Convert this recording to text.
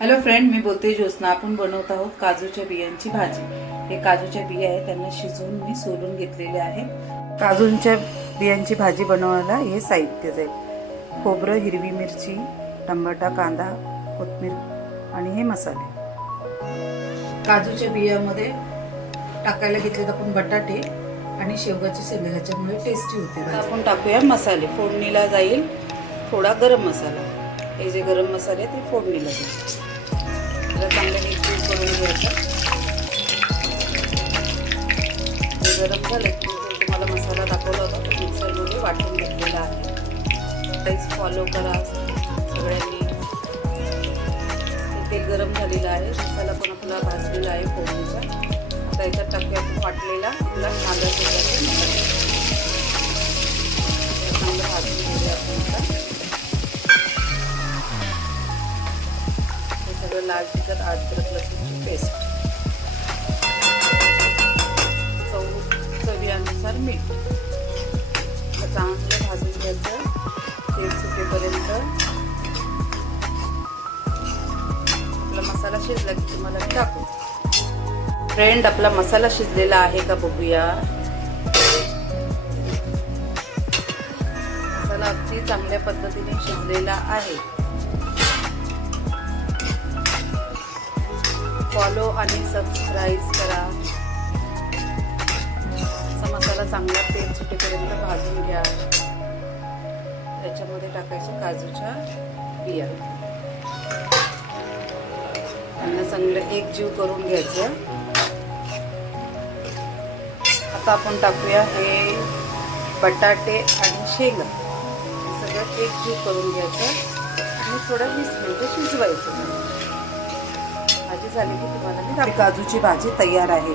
Hello friend, मी बोलते ज्योत्स्ना. आपण बनवत आहोत काजूच्या बियांची भाजी. हे काजूच्या बिया आहेत, त्यांना शिजवून मी सोलून घेतलेले आहेत. काजूंच्या बियांची भाजी बनवायला हे साहित्यच आहे: खोबरं, हिरवी मिरची, टमाटा, कांदा, कोथिंबीर आणि हे मसाले. काजूच्या बियामध्ये टाकायला घेतलेत आपण बटाटे आणि शेवगाची शेंगा, ह्याच्यामुळे टेस्टी होते. आपण टाकूया मसाले. फोडणीला जाईल थोडा गरम मसाला. हे जे गरम मसाले ते फोडणीला जाईल. त्याला चांगलं मिक्स करून घ्यायचं. हे गरम झालं की तुम्हाला मसाला दाखवला होता तो मिक्सरमध्ये वाटून घेतलेला आहे. प्लीज फॉलो करा सगळ्यांनी. तेल गरम झालेलं आहे, मसाला पण आपला भाजलेला आहे फोडणीचा. आता याच्यात टाकूया आपण वाटलेला आपला कांदा चांगलं भाजून घेऊया आपण. आता सगळं लाल तिखट, अद्रक लसूणची पेस्ट, चवीनुसार मीठ. चांगलं भाजून घ्यायचं तेल सुटेपर्यंत. आपला मसाला शिजला की तुम्हाला टाकू. फ्रेंड, आपला मसाला शिजलेला आहे का बघूया. मसाला अगदी चांगल्या पद्धतीने शिजलेला आहे. फॉलो आणि सबस्क्राईब करा. असा मसाला चांगला तेल सुटेपर्यंत भाजून घ्या. त्याच्यामध्ये टाकायचे काजूच्या बिया. त्यांना चांगलं एकजीव करून घ्यायचं. आता आपण टाकूया हे बटाटे आणि शेंगा. सगळं एकजीव करून घ्यायचं आणि थोडं 20 मिनिटं शिजवायचं. भाजी झाली की तुम्हाला काजूची भाजी तयार आहे.